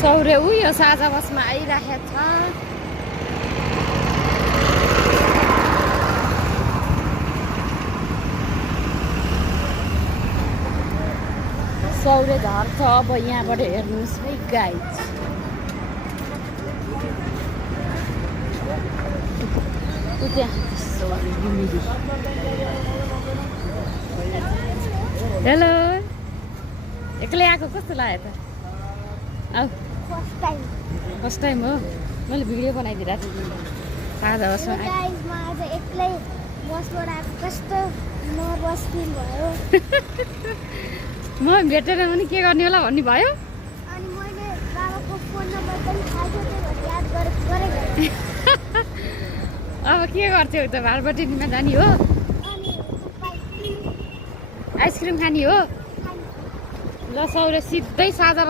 सौर्य यो साझा बसमा आइराखेको छ। सौर्य झर्छ अब यहाँबाट हेर्नुहोस् है गाइज। हेलो, एक्लै आएको कस्तो लाग्यो त? आऊ, फर्स्ट टाइम हो। मैले भिडियो बनाइदिरहेको थिएँ साझा बसमा। एक्लै बसबाट आएको कस्तो नर्भस फिल भयो। म भेटेर पनि के गर्ने होला भन्ने भयो। अनि मैले बाबाको फोन नम्बर पनि थाहा थियो, त्यही भएर याद गरेको। अब के गर्छौ त? भालबटिनीमा जाने हो? आइसक्रिम खाने हो? ल सौर्य सिधै साझा